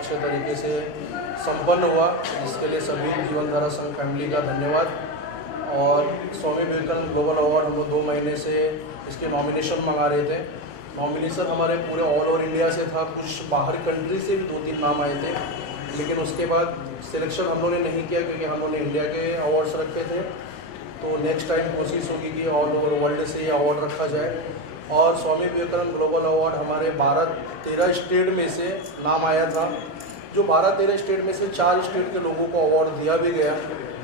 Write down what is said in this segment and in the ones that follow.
अच्छे तरीके से संपन्न हुआ, जिसके लिए सभी जीवनधारा संघ फैमिली का धन्यवाद। और स्वामी विवेकानंद ग्लोबल अवार्ड हम लोग 2 महीने से इसके नॉमिनेशन मंगा रहे थे। नॉमिनेशन हमारे पूरे ऑल ओवर इंडिया से था, कुछ बाहर कंट्री से भी 2-3 नाम आए थे, लेकिन उसके बाद सिलेक्शन हम लोगों ने नहीं किया क्योंकि हम लोगों ने इंडिया के अवार्ड्स रखे थे। तो नेक्स्ट टाइम कोशिश होगी कि ऑल ओवर वर्ल्ड से ये अवार्ड रखा जाए। और स्वामी विवेकानंद ग्लोबल अवार्ड हमारे 12-13 स्टेट में से नाम आया था, जो 12-13 स्टेट में से 4 स्टेट के लोगों को अवार्ड दिया भी गया,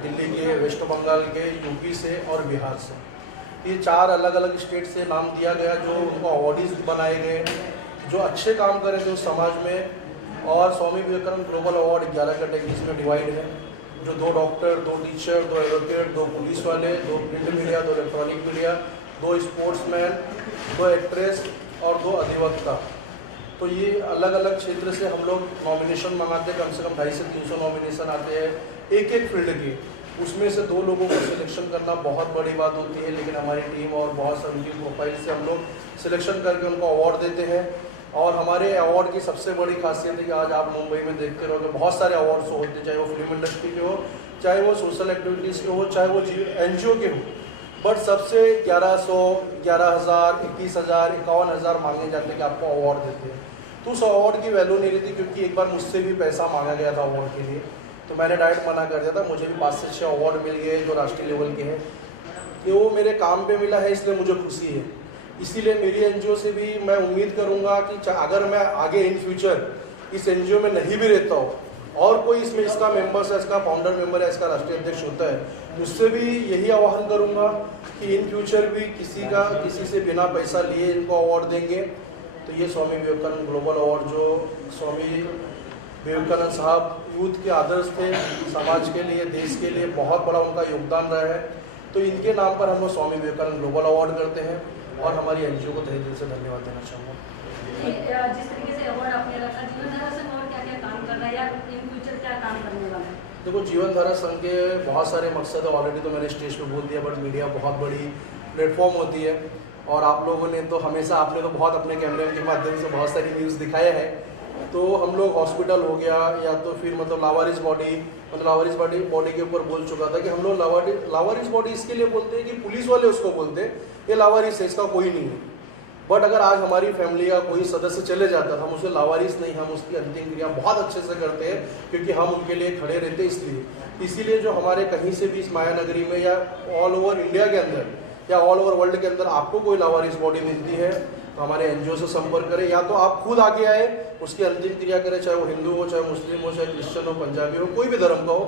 दिल्ली के, वेस्ट बंगाल के, यूपी से और बिहार से। ये 4 अलग अलग स्टेट से नाम दिया गया, जो उनको अवार्डीज बनाए गए, जो अच्छे काम करे थे उस समाज में। और Swami Vivekananda global award 11 categories में डिवाइड है, जो 2 डॉक्टर, 2 टीचर, 2 एडवोकेट, 2 पुलिस वाले, 2 print media, 2 electronic media, 2 sportsman, 2 actress और 2 अधिवक्ता। तो ये अलग अलग क्षेत्र से हम लोग नॉमिनेशन मंगाते हैं, कम से कम 250 से 300 नॉमिनेशन आते हैं एक फील्ड की। उसमें से 2 लोगों को सिलेक्शन करना बहुत बड़ी बात होती है, लेकिन हमारी टीम और बहुत सारी प्रोफाइल से हम लोग सिलेक्शन करके उनको अवार्ड देते हैं। और हमारे अवार्ड की सबसे बड़ी खासियत है कि आज आप मुंबई में देखते रहोगे बहुत सारे अवार्ड्स होते हैं, चाहे वो फिल्म इंडस्ट्री के हो, चाहे वो सोशल एक्टिविटीज़ के हो, चाहे वो NGO के हो, बट सबसे 1100, 11,000, 21,000, 51,000 मांगे जाते हैं कि आपको अवार्ड देते हैं। तो उस अवार्ड की वैल्यू नहीं रहती, क्योंकि एक बार मुझसे भी पैसा मांगा गया था अवार्ड के लिए, तो मैंने डायरेक्ट मना कर दिया था। मुझे भी 5 से 6 अवार्ड मिल गए जो राष्ट्रीय लेवल के हैं, कि वो मेरे काम पे मिला है, इसलिए मुझे खुशी है। इसीलिए मेरी NGO से भी मैं उम्मीद करूंगा कि अगर मैं आगे इन फ्यूचर इस NGO में नहीं भी रहता हूँ और कोई इसमें इसका मेंबर्स है, इसका फाउंडर मेंबर है, इसका राष्ट्रीय अध्यक्ष होता है, उससे भी यही आह्वान करूंगा कि इन फ्यूचर भी किसी से बिना पैसा लिए इनको अवार्ड देंगे। तो ये स्वामी विवेकानंद ग्लोबल अवार्ड, जो स्वामी विवेकानंद साहब यूथ के आदर्श थे, समाज के लिए, देश के लिए बहुत बड़ा उनका योगदान रहा है, तो इनके नाम पर हम लोग स्वामी विवेकानंद ग्लोबल अवार्ड करते हैं। और हमारी NGO को तहे दिल से धन्यवाद देना चाहूँगा। जिस तरीके से अवार्ड आपने रखा, जीवनधारा संघ और क्या-क्या काम कर रहा है या इन फ्यूचर क्या काम करने वाला है? देखो, जीवनधारा संघ के बहुत सारे मकसद है, ऑलरेडी तो मैंने स्टेज पे बोल दिया, बट मीडिया बहुत बड़ी प्लेटफॉर्म होती है और आप लोगों ने तो हमेशा, आपने तो बहुत अपने कैमरे के माध्यम से बहुत सारी न्यूज़ दिखाया है। तो हम लोग हॉस्पिटल हो गया या तो फिर मतलब लावारिस बॉडी के ऊपर बोल चुका था कि हम लोग लावारिस बॉडी इसके लिए बोलते हैं कि पुलिस वाले उसको बोलते हैं ये लावारिस है, इसका कोई नहीं है। बट अगर आज हमारी फैमिली का कोई सदस्य चले जाता है, हम उसे लावारिस नहीं, हम उसकी अंतिम क्रिया बहुत अच्छे से करते हैं, क्योंकि हम उनके लिए खड़े रहते हैं। इसीलिए जो हमारे कहीं से भी इस माया नगरी में या ऑल ओवर इंडिया के अंदर या ऑल ओवर वर्ल्ड के अंदर आपको कोई लावारिस बॉडी मिलती है, तो हमारे NGO से संपर्क करें, या तो आप खुद आगे आए, उसकी अंतिम क्रिया करें, चाहे वो हिंदू हो, चाहे मुस्लिम हो, चाहे क्रिश्चियन हो, पंजाबी हो, कोई भी धर्म का हो।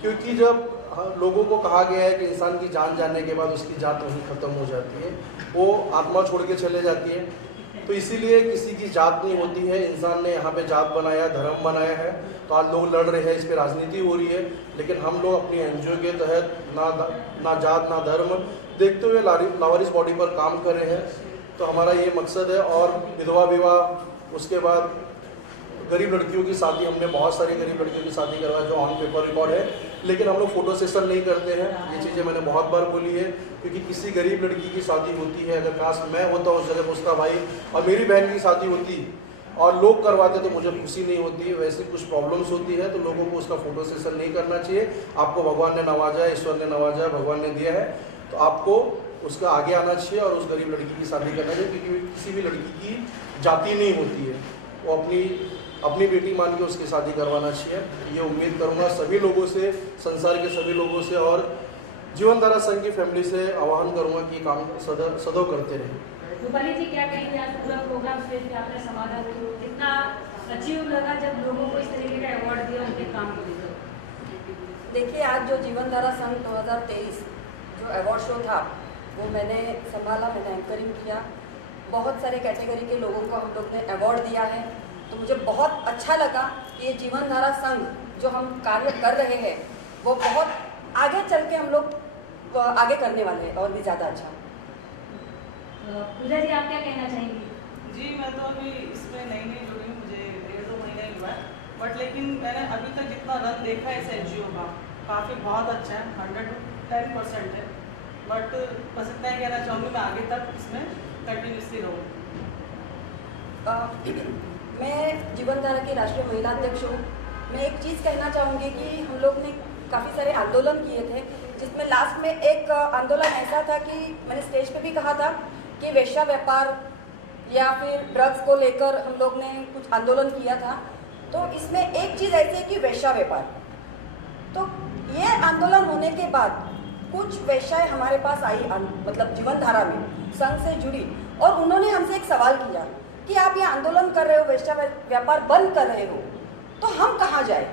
क्योंकि जब लोगों को कहा गया है कि इंसान की जान जाने के बाद उसकी जात वहीं खत्म हो जाती है, वो आत्मा छोड़ के चले जाती है। तो इसीलिए किसी की जात नहीं होती है, इंसान ने यहाँ पे जात बनाया, धर्म बनाया है, तो आज लोग लड़ रहे हैं, इस पर राजनीति हो रही है। लेकिन हम लोग अपनी NGO के तहत ना जात ना धर्म देखते हुए लावारिस बॉडी पर काम कर रहे हैं। तो हमारा ये मकसद है। और विधवा विवाह, उसके बाद गरीब लड़कियों की शादी, हमने बहुत सारी गरीब लड़कियों की शादी करवाई जो ऑन पेपर रिकॉर्ड है, लेकिन हम लोग फोटो सेशन नहीं करते हैं। ये चीज़ें मैंने बहुत बार बोली है, क्योंकि किसी गरीब लड़की की शादी होती है, अगर काश मैं होता उस जगह पर, उसका भाई और मेरी बहन की शादी होती और लोग करवाते तो मुझे खुशी नहीं होती। वैसे कुछ प्रॉब्लम्स होती है, तो लोगों को उसका फोटो सेशन नहीं करना चाहिए। आपको भगवान ने नवाजा है, ईश्वर ने नवाजा है, भगवान ने दिया है, तो आपको उसका आगे आना चाहिए और उस गरीब लड़की की शादी करना चाहिए, क्योंकि किसी भी लड़की की जाति नहीं होती है, वो अपनी बेटी मान के उसकी शादी करवाना चाहिए। ये उम्मीद करूंगा सभी लोगों से, संसार के सभी लोगों से और जीवनधारा संघ की फैमिली से आह्वान करूंगा कि काम सदैव करते रहें। रूपाली जी, क्या कहेंगे? आज पूरा प्रोग्राम स्टेज पे आपने संभाला, तो कितना अचीव लगा जब लोगों को इस तरीके का अवार्ड दिया उनके काम को लेकर? देखिए, आज जो जीवनधारा संघ 2023 जो अवार्ड शो था, वो मैंने संभाला, मैंने एंकरिंग किया। बहुत सारे कैटेगरी के लोगों को हम लोग ने अवार्ड दिया है, तो मुझे बहुत अच्छा लगा कि ये जीवनधारा संघ जो हम कार्य कर रहे हैं वो बहुत आगे चल के हम लोग आगे करने वाले हैं और भी ज़्यादा अच्छा। पूजा जी, आप क्या कहना चाहेंगी? जी, मैं तो अभी इसमें नई जुड़ी, मुझे 1.5-2 महीने ही हुआ है, बट लेकिन मैंने अभी तक जितना रन देखा है इस NGO का, काफ़ी बहुत अच्छा है, 110% है। बट बस इतना ही कहना चाहूँगी, मैं आगे तक इसमें कंटिन्यूसली रहूँ। मैं जीवनधारा की राष्ट्रीय महिला अध्यक्ष हूँ। मैं एक चीज़ कहना चाहूँगी कि हम लोग ने काफ़ी सारे आंदोलन किए थे, जिसमें लास्ट में एक आंदोलन ऐसा था कि मैंने स्टेज पे भी कहा था कि वेश्या व्यापार या फिर ड्रग्स को लेकर हम लोग ने कुछ आंदोलन किया था। तो इसमें एक चीज़ ऐसी है कि वेश्या व्यापार, तो ये आंदोलन होने के बाद कुछ वेश्याएं हमारे पास आई, मतलब जीवनधारा में संघ से जुड़ी, और उन्होंने हमसे एक सवाल किया कि आप ये आंदोलन कर रहे हो, वेश्या व्यापार बंद कर रहे हो, तो हम कहाँ जाए।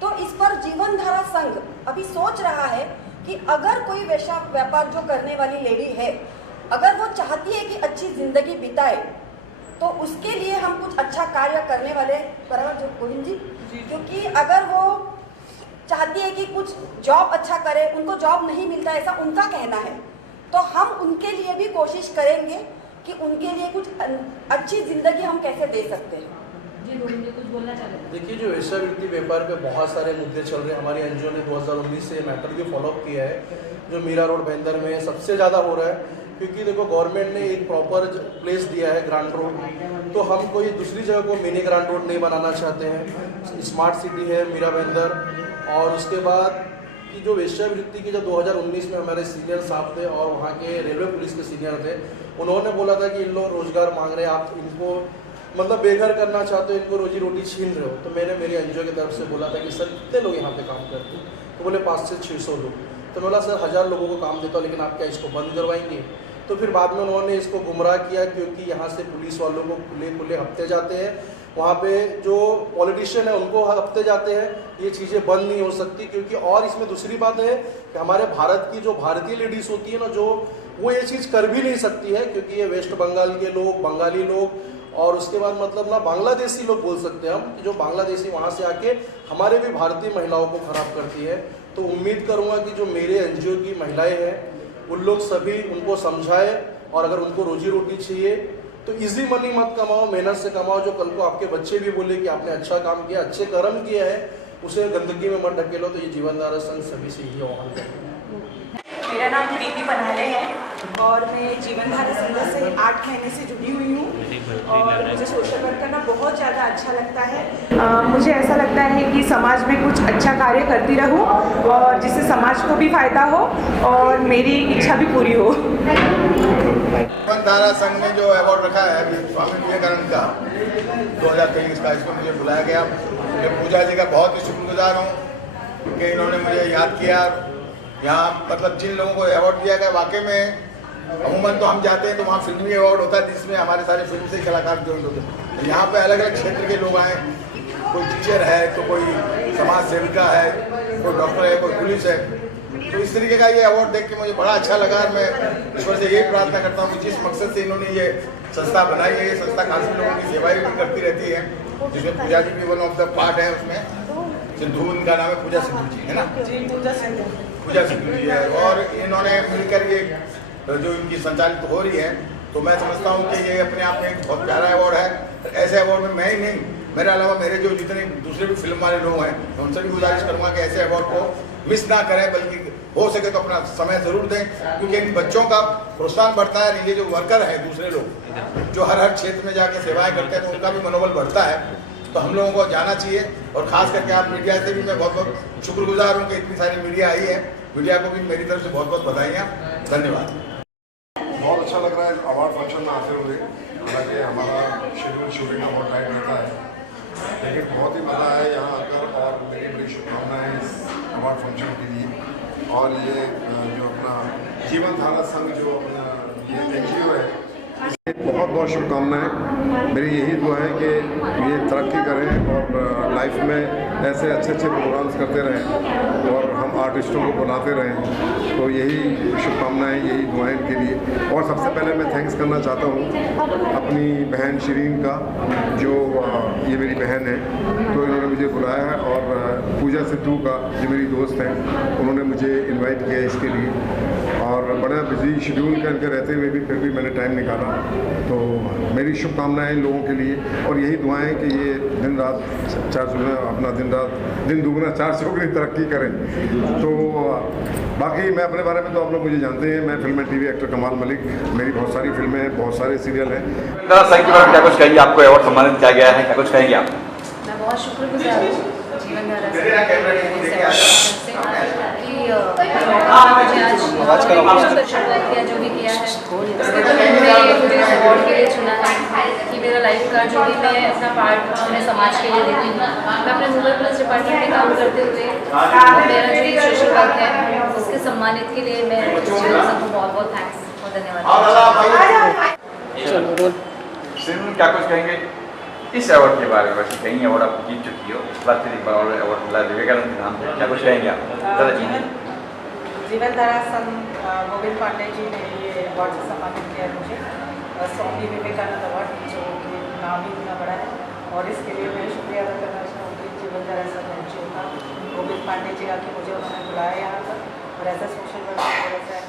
तो इस पर जीवनधारा संघ अभी सोच रहा है कि अगर कोई वेश्या व्यापार जो करने वाली लेडी है, अगर वो चाहती है कि अच्छी जिंदगी बिताए, तो उसके लिए हम कुछ अच्छा कार्य करने वाले, बराबर जो गोविंद जी, क्योंकि अगर वो चाहती है कि कुछ जॉब अच्छा करे, उनको जॉब नहीं मिलता ऐसा उनका कहना है, तो हम उनके लिए भी कोशिश करेंगे कि उनके लिए कुछ अच्छी जिंदगी हम कैसे दे सकते हैं। जी गोविंद जी कुछ बोलना चाहते हैं? देखिए, जो वेश्यावृत्ति व्यापार पे बहुत सारे मुद्दे चल रहे हैं। हमारी एनजीओ ने 2019 से मैटर भी फॉलोअप किया है, जो मीरा रोड बैंदर में सबसे ज़्यादा हो रहा है, क्योंकि देखो गवर्नमेंट ने एक प्रॉपर प्लेस दिया है ग्रांट रोड, तो हम कोई दूसरी जगह को मिनी ग्रांट रोड नहीं बनाना चाहते हैं। स्मार्ट सिटी है मीरा बैंदर, और उसके बाद कि जो वेश्यावृत्ति की जब 2019 में हमारे सीनियर साहब थे और वहाँ के रेलवे पुलिस के सीनियर थे, उन्होंने बोला था कि इन लोग रोजगार मांग रहे हैं, आप इनको मतलब बेघर करना चाहते हो, इनको रोजी रोटी छीन रहे हो। तो मैंने मेरी एनजीओ की तरफ से बोला था कि सर कितने लोग यहाँ पे काम करते हैं, तो बोले 500 से 600 लोग। तो बोला सर 1000 लोगों को काम देता हूँ, लेकिन आप क्या इसको बंद करवाएंगे। तो फिर बाद में उन्होंने इसको गुमराह किया, क्योंकि यहाँ से पुलिस वालों को खुले हफ्ते जाते हैं, वहाँ पे जो पॉलिटिशियन है उनको हफ्ते जाते हैं, ये चीज़ें बंद नहीं हो सकती। क्योंकि और इसमें दूसरी बात है कि हमारे भारत की जो भारतीय लेडीज़ होती है ना, जो वो ये चीज़ कर भी नहीं सकती है, क्योंकि ये वेस्ट बंगाल के लोग, बंगाली लोग, और उसके बाद मतलब ना बांग्लादेशी लोग बोल सकते हैं हम, कि जो बांग्लादेशी वहाँ से आके हमारे भी भारतीय महिलाओं को ख़राब करती है। तो उम्मीद करूँगा कि जो मेरे एनजीओ की महिलाएं हैं, उन लोग सभी उनको समझाए, और अगर उनको रोजी रोटी चाहिए तो इजी मनी मत कमाओ, मेहनत से कमाओ, जो कल को आपके बच्चे भी बोले कि आपने अच्छा काम किया, अच्छे कर्म किया है, उसे गंदगी में मत ढकेलो। तो ये जीवनधारा संघ सभी से यही आह्वान करें। मेरा नाम प्रीति पन्हाले है और मैं जीवनधारा संघ से 8 महीने से जुड़ी हुई हूँ, और मुझे सोशल वर्क करना बहुत ज़्यादा अच्छा लगता है। मुझे ऐसा लगता है कि समाज में कुछ अच्छा कार्य करती रहूँ, और जिससे समाज को भी फ़ायदा हो और मेरी इच्छा भी पूरी हो। जीवनधारा संघ ने जो अवार्ड रखा है अभी स्वामी विवेकानंद का 2023 का, इसको मुझे बुलाया गया। मैं पूजा जी का बहुत ही शुक्रगुजार हूँ कि इन्होंने मुझे याद किया। यहाँ मतलब जिन लोगों को अवार्ड दिया गया, वाकई में अमूमन तो हम जाते हैं तो वहाँ फिल्मी अवार्ड होता है, जिसमें हमारे सारे फिल्म से कलाकार ज्वाइन होते हैं। यहाँ पे अलग अलग क्षेत्र के लोग आए, कोई टीचर है, तो कोई समाज सेविका है, कोई डॉक्टर है, कोई पुलिस है। तो इस तरीके का ये अवार्ड देख के मुझे बड़ा अच्छा लगा। मैं ईश्वर से यही प्रार्थना करता हूँ कि जिस मकसद से इन्होंने ये संस्था बनाई है, ये संस्था काफ़ी लोगों की सेवाएं भी करती रहती है, जिसमें पूजा जी भी वन ऑफ द पार्ट है। उसमें सिद्धू, इनका नाम है पूजा सिद्धू जी, है ना? पूजा सिद्धू जी है, और इन्होंने मिलकर ये जो इनकी संचालित हो रही है, तो मैं समझता हूँ कि ये अपने आप में एक बहुत प्यारा अवार्ड है। ऐसे अवार्ड में मैं ही नहीं, मेरे अलावा मेरे जो जितने दूसरे भी फिल्म वाले लोग हैं, मैं उनसे भी गुजारिश करूँगा कि ऐसे अवार्ड को मिस ना करें, बल्कि हो सके तो अपना समय ज़रूर दें, क्योंकि इन बच्चों का प्रोत्साहन बढ़ता है। ये जो वर्कर है, दूसरे लोग जो हर क्षेत्र में जाके सेवाएं करते हैं, तो उनका भी मनोबल बढ़ता है। तो हम लोगों को जाना चाहिए, और ख़ास करके आप मीडिया से भी मैं बहुत बहुत शुक्रगुजार हूँ कि इतनी सारी मीडिया आई है। मीडिया को भी मेरी तरफ से बहुत बहुत बधाइयाँ, धन्यवाद। बहुत अच्छा लग रहा है अवार्ड फंक्शन में आते हुए। हालांकि हमारा शेड्यूल शूटिंग का बहुत टाइम रहता है, लेकिन बहुत ही मज़ा आया यहाँ आकर, और मेरी बड़ी शुभकामनाएं इस अवार्ड फंक्शन के लिए। और ये जो अपना जीवनधारा संघ जो अपना ये एनजीओ है, बहुत बहुत शुभकामनाएं। मेरी यही दुआ है कि ये तरक्की करें और लाइफ में ऐसे अच्छे अच्छे प्रोग्राम्स करते रहें, और हम आर्टिस्टों को बुलाते रहें। तो यही शुभकामनाएं, यही दुआएं इनके लिए। और सबसे पहले मैं थैंक्स करना चाहता हूँ अपनी बहन शिरीन का, जो ये मेरी बहन है, तो इन्होंने मुझे बुलाया है और पूजा सिद्धू का जो मेरी दोस्त हैं उन्होंने मुझे इनवाइट किया है इसके लिए, और बड़ा बिजी शेड्यूल करके रहते हुए भी फिर भी मैंने टाइम निकाला। तो मेरी शुभकामनाएं इन लोगों के लिए, और यही दुआएं कि ये दिन रात दिन दुगना चार चौगुनी तरक्की करें। तो बाकी मैं अपने बारे में तो आप लोग मुझे जानते हैं, मैं फिल्म एंड टीवी एक्टर कमाल मलिक, मेरी बहुत सारी फिल्में हैं, बहुत सारे सीरियल हैं। क्या कुछ कहेंगे, आपको अवार्ड सम्मानित किया गया है, क्या कुछ कहेंगे आप? मैं बहुत शुक्रगुजार हूँ जीवन धारा से कि मुझे आज किया जो भी किया है मुझे इस अवार्ड के लिए चुना है कि मेरा लाइफ का जो भी मैं अपना पार्ट अपने समाज के लिए देती हूँ। मैं अपने मोबाइल प्लस डिपार्टमेंट में काम करते हुए मेरा जो ये सोशल वर्क है उसके सम्मानित के लिए मैं जीवन सबको बहुत बहुत थैंक्स और धन्यवाद। क्या कुछ कहेंगे इस अवार्ड के बारे में? वैसे कहीं अवार्ड आप जीत चुकी हो, इस बार फिर एक बार अवार्ड मिला विवेकानंद के नाम पे, क्या कुछ कहेंगे आप? जीवन धारा संघ गोविंद पांडे जी ने ये अवार्ड से सम्मानित किया मुझे, स्वामी विवेकानंद अवार्ड, जो कि नाम ही इतना बड़ा है, और इसके लिए मैं शुक्रिया अदा करना चाहूँगी जीवन धारा संघ एनजीओ का, गोविंद पांडे जी आके मुझे उन्होंने बुलाया यहाँ पर, और ऐसा सोशल वर्क की वजह से